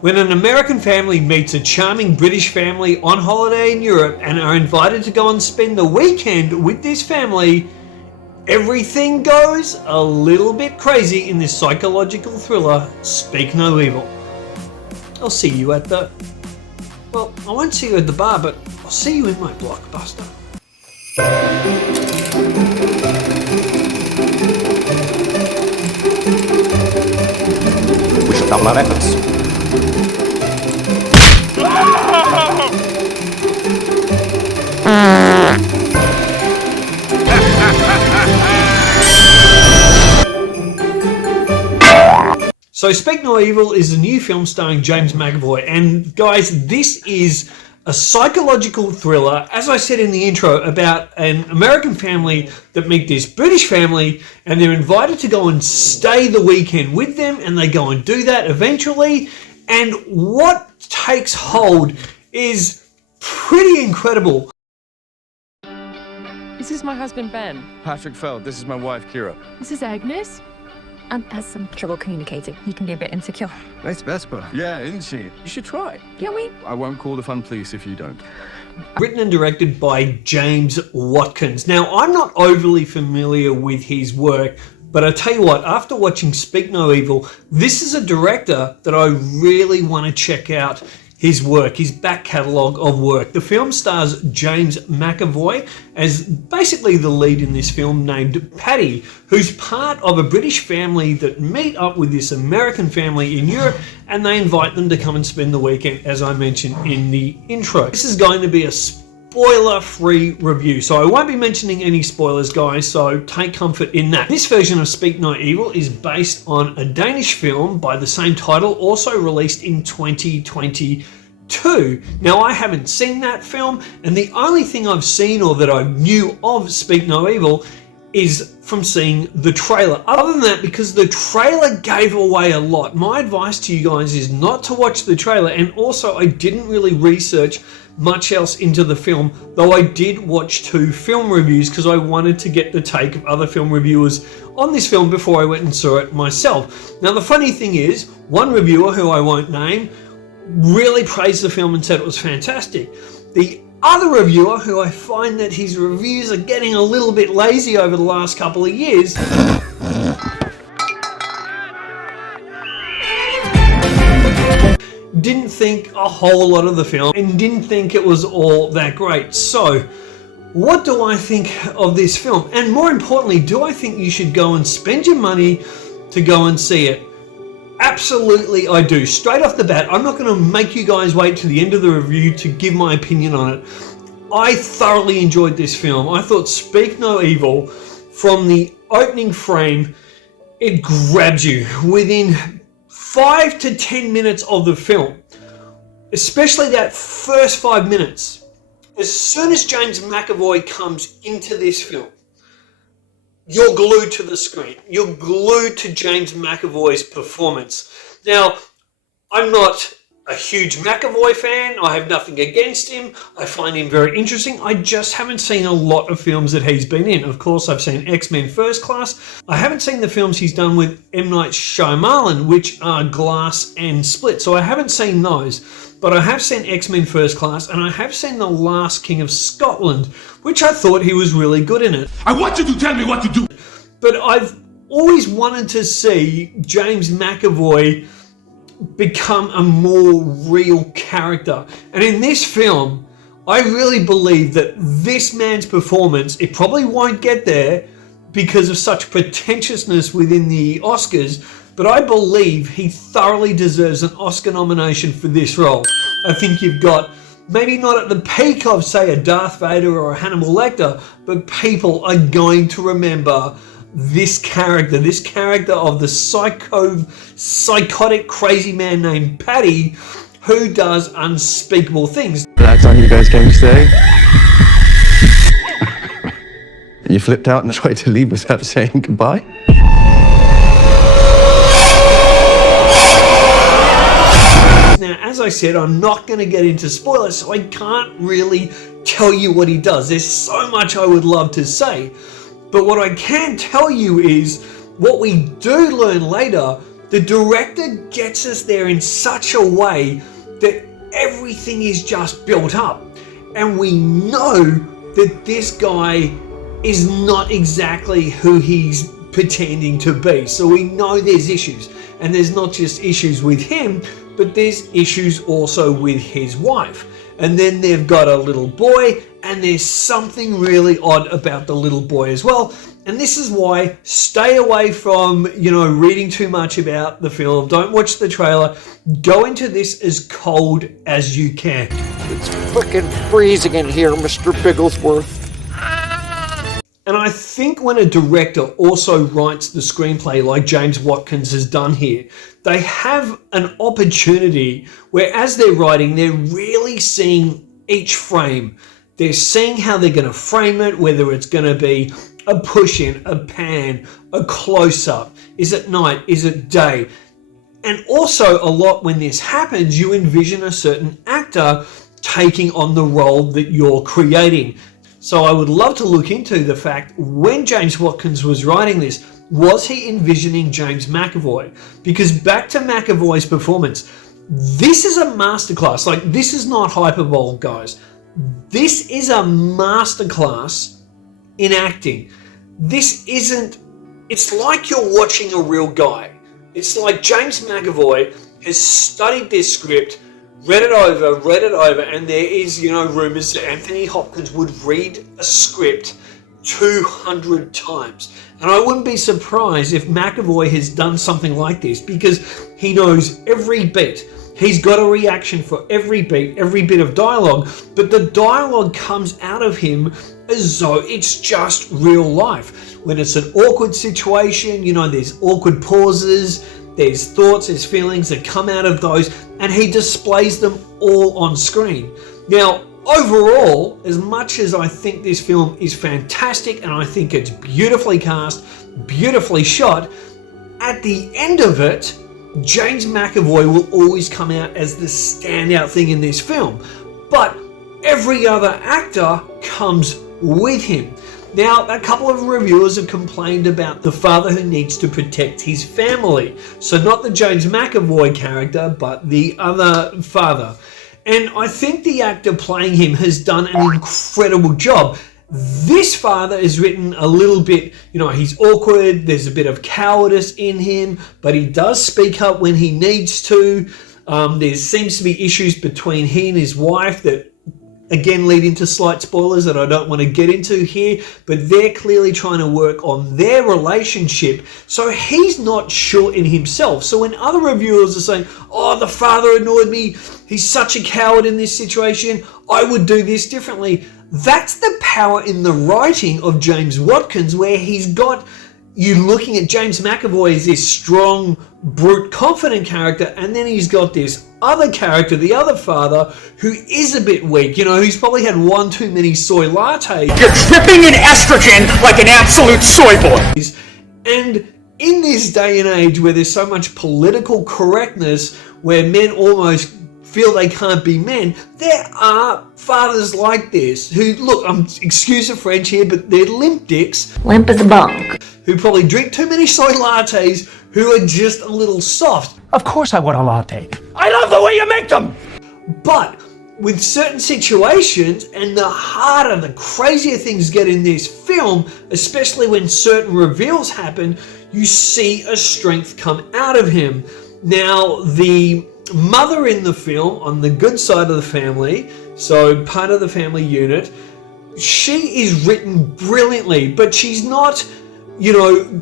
When an American family meets a charming British family on holiday in Europe and are invited to go and spend the weekend with this family, everything goes a little bit crazy in this psychological thriller, Speak No Evil. I'll see you at the... Well, I won't see you at the bar, but I'll see you in my blockbuster. We should double our efforts. So Speak No Evil is a new film starring James McAvoy, and guys, this is a psychological thriller, as I said in the intro, about an American family that meet this British family, and they're invited to go and stay the weekend with them, and they go and do that eventually, and what takes hold is pretty incredible. This is my husband, Ben. Patrick Feld, this is my wife, Kira. This is Agnes. Has some trouble communicating. He can be a bit insecure. Nice Vespa. Yeah, isn't she? You should try. Can we? I won't call the fun police if you don't. Written and directed by James Watkins. Now, I'm not overly familiar with his work, but I tell you what, after watching Speak No Evil, this is a director that I really want to check out his work, his back catalogue of work. The film stars James McAvoy as basically the lead in this film, named Patty, who's part of a British family that meet up with this American family in Europe, and they invite them to come and spend the weekend, as I mentioned in the intro. This is going to be a spoiler-free review, so I won't be mentioning any spoilers, guys, so take comfort in that. This version of Speak No Evil is based on a Danish film by the same title, also released in 2022. Now, I haven't seen that film, and the only thing I've seen or that I knew of Speak No Evil is from seeing the trailer. Other than that, because the trailer gave away a lot, my advice to you guys is not to watch the trailer, and also I didn't really research much else into the film, though I did watch 2 film reviews because I wanted to get the take of other film reviewers on this film before I went and saw it myself. Now, the funny thing is, one reviewer, who I won't name, really praised the film and said it was fantastic. The other reviewer, who I find that his reviews are getting a little bit lazy over the last couple of years, didn't think a whole lot of the film and didn't think it was all that great. So, what do I think of this film? And more importantly, do I think you should go and spend your money to go and see it? Absolutely I do. Straight off the bat, I'm not going to make you guys wait to the end of the review to give my opinion on it. I thoroughly enjoyed this film. I thought Speak No Evil, from the opening frame, it grabs you within 5 to 10 minutes of the film, especially that first 5 minutes. As soon as James McAvoy comes into this film, you're glued to the screen. You're glued to James McAvoy's performance. Now, I'm not a huge McAvoy fan. I have nothing against him. I find him very interesting. I just haven't seen a lot of films that he's been in. Of course, I've seen X-Men First Class. I haven't seen the films he's done with M. Night Shyamalan, which are Glass and Split. So I haven't seen those. But I have seen X-Men First Class, and I have seen The Last King of Scotland, which I thought he was really good in it. I want you to tell me what to do. But I've always wanted to see James McAvoy become a more real character. And in this film, I really believe that this man's performance, it probably won't get there because of such pretentiousness within the Oscars, but I believe he thoroughly deserves an Oscar nomination for this role. I think you've got, maybe not at the peak of, say, a Darth Vader or a Hannibal Lecter, but people are going to remember this character of the psychotic, crazy man named Patty, who does unspeakable things. Last time you guys came to stay, you flipped out and tried to leave without saying goodbye. Now, as I said, I'm not going to get into spoilers, so I can't really tell you what he does. There's so much I would love to say. But what I can tell you is what we do learn later The director gets us there in such a way that everything is just built up. And we know that this guy is not exactly who he's pretending to be. So we know there's issues. And there's not just issues with him, but there's issues also with his wife. And then they've got a little boy, and there's something really odd about the little boy as well. And this is why stay away from, reading too much about the film. Don't watch the trailer. Go into this as cold as you can. It's frickin' freezing in here, Mr. Bigglesworth. And I think when a director also writes the screenplay like James Watkins has done here, they have an opportunity where as they're writing, they're really seeing each frame. They're seeing how they're going to frame it, whether it's going to be a push-in, a pan, a close-up. Is it night? Is it day? And also a lot when this happens, you envision a certain actor taking on the role that you're creating. So I would love to look into the fact when James Watkins was writing this, was he envisioning James McAvoy? Because back to McAvoy's performance, this is a masterclass. Like, this is not hyperbole, guys. This is a masterclass in acting. This isn't, it's like you're watching a real guy. It's like James McAvoy has studied this script, read it over, and there is, rumors that Anthony Hopkins would read a script 200 times. And I wouldn't be surprised if McAvoy has done something like this because he knows every beat. He's got a reaction for every beat, every bit of dialogue, but the dialogue comes out of him as though it's just real life. When it's an awkward situation, there's awkward pauses, there's thoughts, there's feelings that come out of those, and he displays them all on screen. Now, overall, as much as I think this film is fantastic and I think it's beautifully cast, beautifully shot, at the end of it, James McAvoy will always come out as the standout thing in this film. But every other actor comes with him. Now, a couple of reviewers have complained about the father who needs to protect his family. So not the James McAvoy character, but the other father. And I think the actor playing him has done an incredible job. This father is written a little bit, he's awkward, there's a bit of cowardice in him, but he does speak up when he needs to. There seems to be issues between he and his wife that, again, lead into slight spoilers that I don't want to get into here, but they're clearly trying to work on their relationship, so he's not sure in himself. So when other reviewers are saying, oh, the father annoyed me, he's such a coward in this situation, I would do this differently, that's the power in the writing of James Watkins, where he's got you looking at James McAvoy as this strong, brute, confident character, and then he's got this other character, the other father, who is a bit weak, who's probably had one too many soy lattes. You're tripping in estrogen like an absolute soy boy. And in this day and age where there's so much political correctness, where men almost feel they can't be men, there are fathers like this who, look, excuse the French here, but they're limp dicks. Limp as a bunk. Who probably drink too many soy lattes, who are just a little soft. Of course I want a latte. I love the way you make them! But with certain situations, and the harder, the crazier things get in this film, especially when certain reveals happen, you see a strength come out of him. Now, the mother in the film, on the good side of the family, so part of the family unit, she is written brilliantly, but she's not,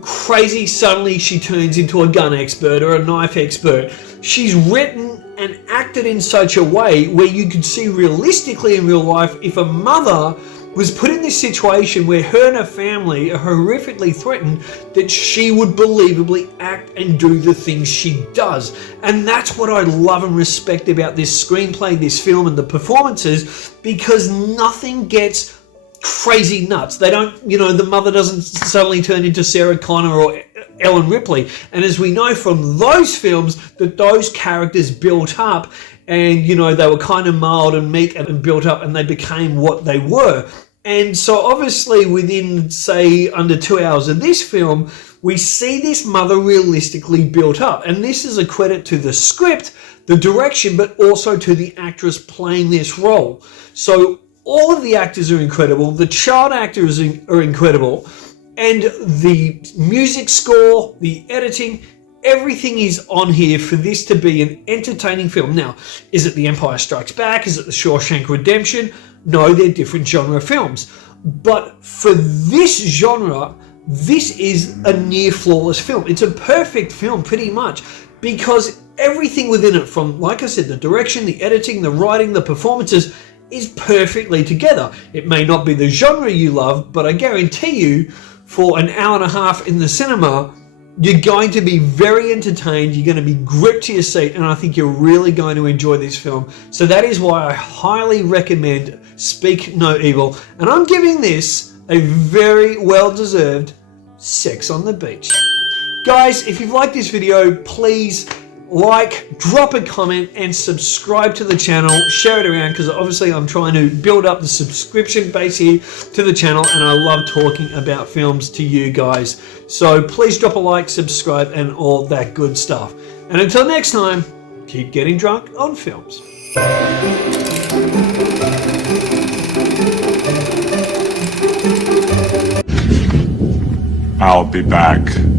crazy. Suddenly she turns into a gun expert or a knife expert. She's written and acted in such a way where you could see realistically in real life if a mother was put in this situation where her and her family are horrifically threatened, that she would believably act and do the things she does. And that's what I love and respect about this screenplay, this film, and the performances, because nothing gets crazy nuts. They don't, the mother doesn't suddenly turn into Sarah Connor or Ellen Ripley. And as we know from those films, that those characters built up and, they were kind of mild and meek and built up and they became what they were. And so obviously within, say, under 2 hours of this film, we see this mother realistically built up. And this is a credit to the script, the direction, but also to the actress playing this role. So all of the actors are incredible. The child actors are incredible. And the music score, the editing, everything is on here for this to be an entertaining film. Now, is it The Empire Strikes Back? Is it The Shawshank Redemption? No, they're different genre films. But for this genre, this is a near flawless film. It's a perfect film pretty much because everything within it, from, like I said, the direction, the editing, the writing, the performances, is perfectly together. It may not be the genre you love, but I guarantee you for an hour and a half in the cinema, you're going to be very entertained, you're going to be gripped to your seat, and I think you're really going to enjoy this film. So that is why I highly recommend Speak No Evil, and I'm giving this a very well-deserved 6 on the beach. Guys, if you've liked this video, please like, drop a comment, and subscribe to the channel. Share it around because obviously I'm trying to build up the subscription base here to the channel, and I love talking about films to you guys. So please drop a like, subscribe, and all that good stuff. And until next time, keep getting drunk on films. I'll be back.